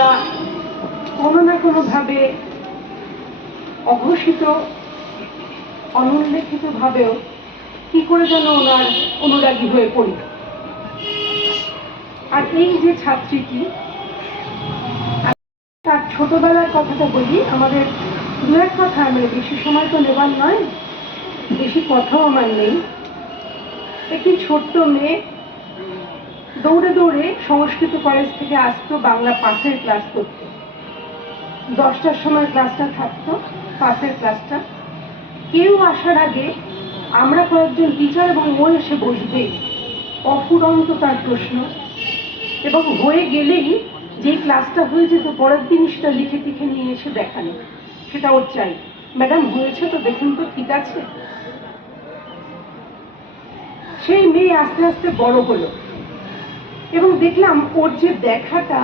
আমরা কোনো না কোনোভাবে অঘোষিত অনুল্লেখিতভাবেও কি করে যেন ওনার অনুরাগী হয়ে পড়ি। আর এই যে ছাত্রীটি, তার ছোটবেলার কথাটা বলি। আমাদের দু এক কথা, মানে বেশি সময় তো নেবার নয়, বেশি কথাও আমার নেই। একটি ছোট্ট মেয়ে দৌড়ে দৌড়ে সংস্কৃত কলেজ থেকে আসতো বাংলা পাসের ক্লাস করতে। 10টার সময় ক্লাসটা থাকতো, পাসের ক্লাসটা। কেউ আসার আগে আমরা কয়েকজন টিচার এবং ও এসে বসবে, অফুরন্ত তার প্রশ্ন, এবং হয়ে গেলেই যেই ক্লাসটা হয়ে যেত পরের দিন সেটা লিখে টিখে নিয়ে এসে দেখানো। সেটা ওর চাই, ম্যাডাম হয়েছে তো দেখুন তো ঠিক আছে। সেই মেয়ে আস্তে আস্তে বড় হলো এবং দেখলাম ওর যে দেখাটা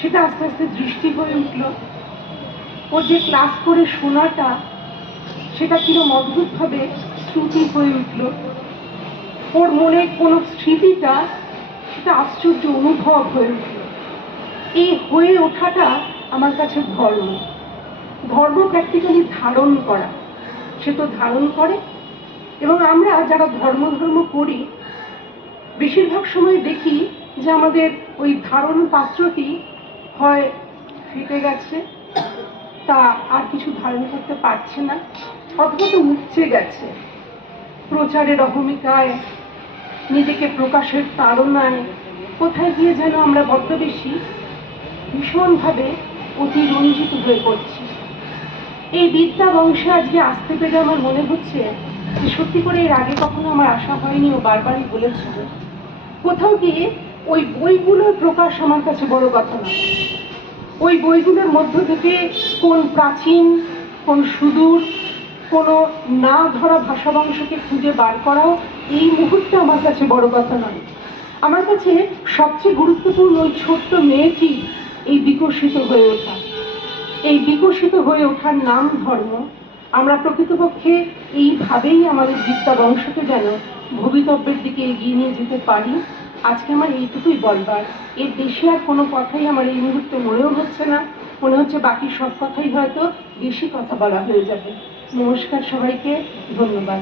সেটা আস্তে আস্তে দৃষ্টি হয়ে উঠল। ওর যে ক্লাস করে শোনাটা সেটা কিরম অদ্ভুতভাবে শ্রুতি হয়ে উঠল। ওর মনে কোনো স্মৃতিটা সেটা আশ্চর্য অনুভব হয়ে উঠল। এই হয়ে ওঠাটা আমার কাছে ধর্ম। ধর্ম প্র্যাকটিক্যালি ধারণ করা, সে তো ধারণ করে। এবং আমরা যারা ধর্ম করি বেশিরভাগ সময় দেখি যে আমাদের ওই ধারণ পাত্রটি হয় ফেটে গেছে, তা আর কিছু ধারণ করতে পারছে না, অথবা তো উপচে গেছে। প্রচারের অহমিকায়, নিজেকে প্রকাশের তাড়নায় কোথায় গিয়ে যেন আমরা বড্ড বেশি ভীষণভাবে অতিরঞ্জিত হয়ে পড়ছি। এই বিদ্যা বংশে আজকে আসতে পেরে আমার মনে হচ্ছে যে সত্যি করে এর আগে কখনো আমার আশা হয়নি। ও বারবারই বলেছিল, কোথাও গিয়ে ওই বইগুলোর প্রকাশ আমার কাছে বড় কথা না। ওই বইগুলোর মধ্য থেকে কোন প্রাচীন, কোন সুদূর, কোনো না ধরা ভাষাবংশকে খুঁজে বার করাও এই মুহূর্তে আমার কাছে বড় কথা নয়। আমার কাছে সবচেয়ে গুরুত্বপূর্ণ ওই ছোট্ট মেয়েটি এই বিকশিত হয়ে ওঠা। এই বিকশিত হয়ে ওঠার নাম ধর্ম। আমরা প্রকৃতপক্ষে এইভাবেই আমাদের বিদ্যা বংশকে যেন ভবিতব্যের দিকে এগিয়ে নিয়ে যেতে পারি। আজকে আমার এইটুকুই বলবার। এর বেশি আর কোনো কথাই আমার এই মুহূর্তে মনেও হচ্ছে না। মনে হচ্ছে বাকি সব কথাই হয়তো বেশি কথা বলা হয়ে যাবে। নমস্কার সবাইকে, ধন্যবাদ।